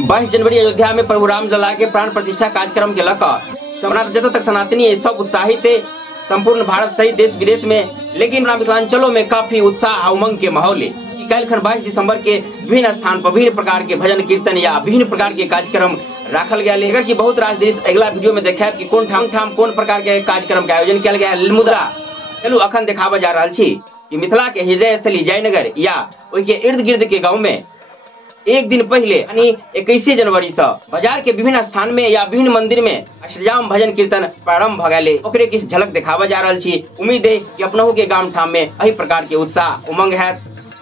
बाईस जनवरी अयोध्या में प्रभु राम लला के प्राण प्रतिष्ठा कार्यक्रम के लकर समनाथ जत तक सनातनी सब उत्साहित थे संपूर्ण भारत सहित देश विदेश में, लेकिन मिथिलांचलों में काफी उत्साह उमंग के माहौल है। कल 22 दिसंबर के विभिन्न स्थान पर विभिन्न प्रकार के भजन कीर्तन या विभिन्न प्रकार के कार्यक्रम रखल गया लेकर कि बहुत राज देश अगला वीडियो में देखा कि कौन ठाम कौन प्रकार के कार्यक्रम के आयोजन किया गया। मुद्दा चलू अखन देखावा जा रहा कि मिथिला के हृदय स्थली जयनगर या के इर्द गिर्द के गाँव में एक दिन पहले यानी 21 जनवरी से बाजार के विभिन्न स्थान में या विभिन्न मंदिर में अष्टजाम भजन कीर्तन प्रारंभ भ गए। ओकरे किस झलक देखावा जा रहा छी। उम्मीद है कि अपनों के गांव ठाम में यही प्रकार के उत्साह उमंग है।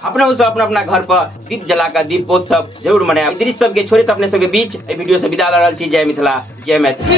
अपना अपना घर पर दीप जला कर दीपोत्सव जरूर मनाया। दृश्य सब के छोड़े तो अपने सबके बीच वीडियो से विदा रहा छी। जय मिथिला, जय मैथिली।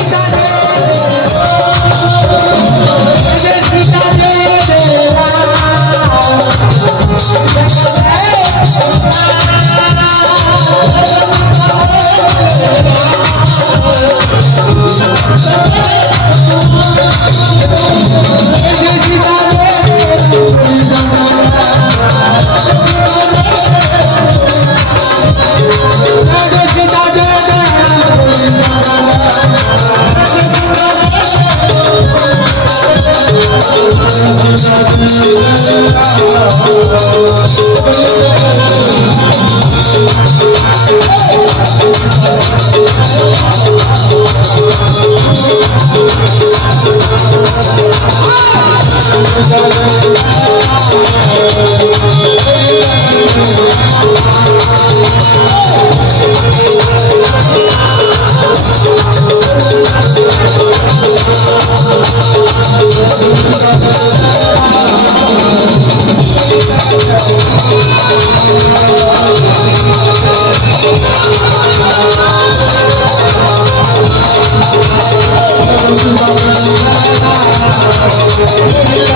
Thank you.